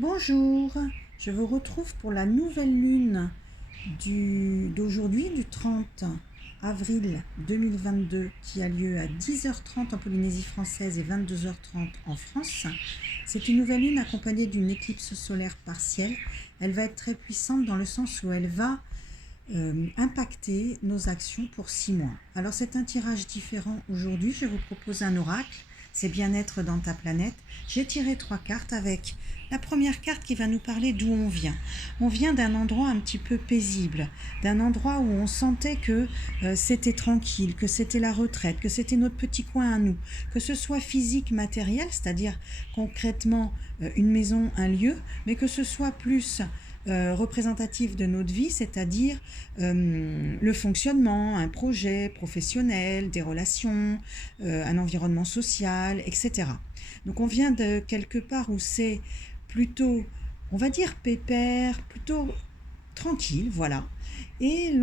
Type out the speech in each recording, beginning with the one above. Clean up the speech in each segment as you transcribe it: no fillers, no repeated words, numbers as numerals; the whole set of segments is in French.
Bonjour, je vous retrouve pour la nouvelle lune d'aujourd'hui, du 30 avril 2022, qui a lieu à 10h30 en Polynésie française et 22h30 en France. C'est une nouvelle lune accompagnée d'une éclipse solaire partielle. Elle va être très puissante dans le sens où elle va impacter nos actions pour 6 mois. Alors c'est un tirage différent aujourd'hui. Je vous propose un oracle. C'est bien-être dans ta planète. J'ai tiré 3 cartes avec la première carte qui va nous parler d'où on vient. On vient d'un endroit un petit peu paisible, d'un endroit où on sentait que c'était tranquille, que c'était la retraite, que c'était notre petit coin à nous, que ce soit physique, matériel, c'est-à-dire concrètement une maison, un lieu, mais que ce soit plus représentatif de notre vie, c'est-à-dire le fonctionnement, un projet professionnel, des relations, un environnement social, etc. Donc on vient de quelque part où c'est plutôt, on va dire pépère, plutôt tranquille, voilà. Et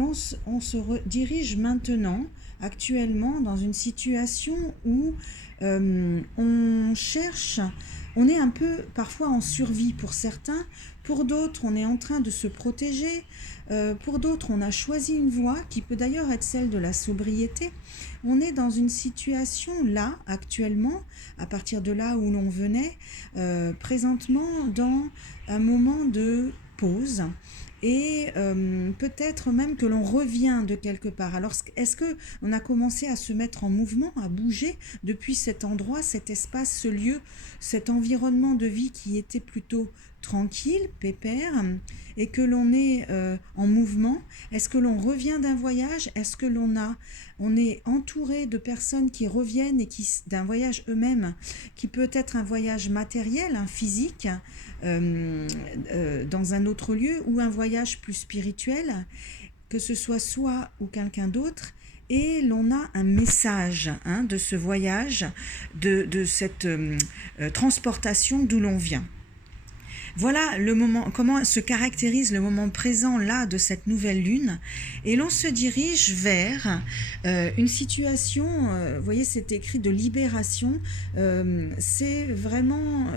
on se dirige maintenant, actuellement, dans une situation où on cherche, on est un peu parfois en survie pour certains, pour d'autres on est en train de se protéger, pour d'autres on a choisi une voie qui peut d'ailleurs être celle de la sobriété. On est dans une situation là, actuellement, à partir de là où l'on venait, présentement dans un moment de pause et peut-être même que l'on revient de quelque part. Alors est-ce que on a commencé à se mettre en mouvement, à bouger depuis cet endroit, cet espace, ce lieu, cet environnement de vie qui était plutôt tranquille, pépère, et que l'on est en mouvement? Est-ce que l'on revient d'un voyage? Est-ce que on est entouré de personnes qui reviennent et d'un voyage eux-mêmes, qui peut être un voyage matériel, un physique, dans un autre lieu, ou un voyage plus spirituel, que ce soit soi ou quelqu'un d'autre, et l'on a un message de ce voyage, de cette transportation d'où l'on vient. Voilà le moment, comment se caractérise le moment présent là de cette nouvelle lune, et l'on se dirige vers une situation, vous voyez c'est écrit de libération, c'est vraiment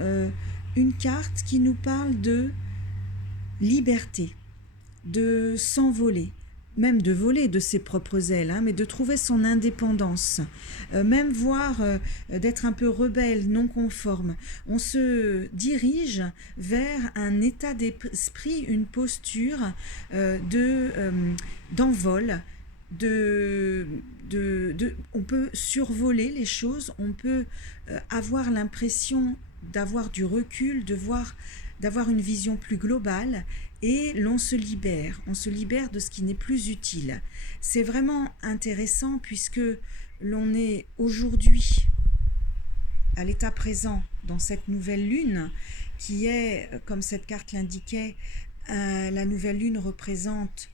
une carte qui nous parle de liberté, de s'envoler, même de voler de ses propres ailes, mais de trouver son indépendance, même voire d'être un peu rebelle, non conforme. On se dirige vers un état d'esprit, une posture d'envol, on peut survoler les choses, on peut avoir l'impression d'avoir du recul, d'avoir une vision plus globale, et on se libère de ce qui n'est plus utile. C'est vraiment intéressant puisque l'on est aujourd'hui à l'état présent dans cette nouvelle lune qui est, comme cette carte l'indiquait, la nouvelle lune représente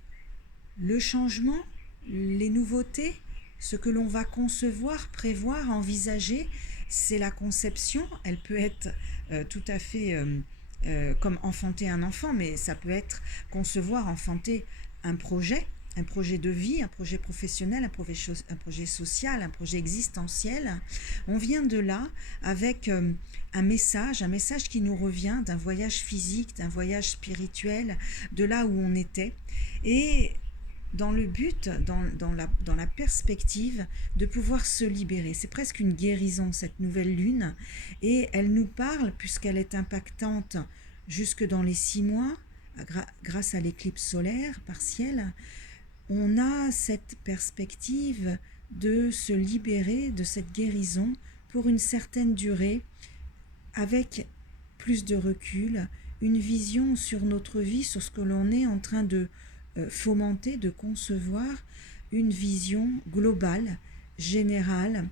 le changement, les nouveautés, ce que l'on va concevoir, prévoir, envisager. C'est la conception, elle peut être tout à fait comme enfanter un enfant, mais ça peut être concevoir, enfanter un projet de vie, un projet professionnel, un projet social, un projet existentiel. On vient de là avec un message qui nous revient d'un voyage physique, d'un voyage spirituel, de là où on était, et dans le but, dans la perspective de pouvoir se libérer. C'est presque une guérison, cette nouvelle lune, et elle nous parle, puisqu'elle est impactante jusque dans les 6 mois, grâce à l'éclipse solaire partielle. On a cette perspective de se libérer de cette guérison pour une certaine durée, avec plus de recul, une vision sur notre vie, sur ce que l'on est en train de fomenter, de une vision globale, générale,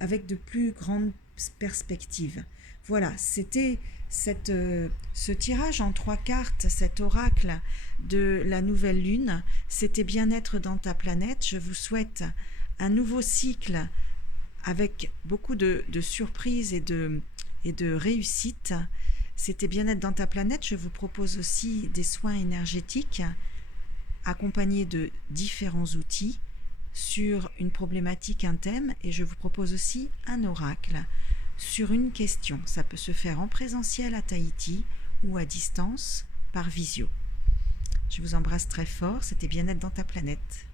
avec de plus grandes perspectives. Voilà, c'était ce tirage en 3 cartes, cet oracle de la nouvelle lune. C'était bien-être dans ta planète. Je vous souhaite un nouveau cycle avec beaucoup de surprises et de réussites. C'était bien-être dans ta planète. Je vous propose aussi des soins énergétiques accompagnés de différents outils sur une problématique, un thème, et je vous propose aussi un oracle sur une question. Ça peut se faire en présentiel à Tahiti ou à distance par visio. Je vous embrasse très fort, c'était Bien-être dans ta planète.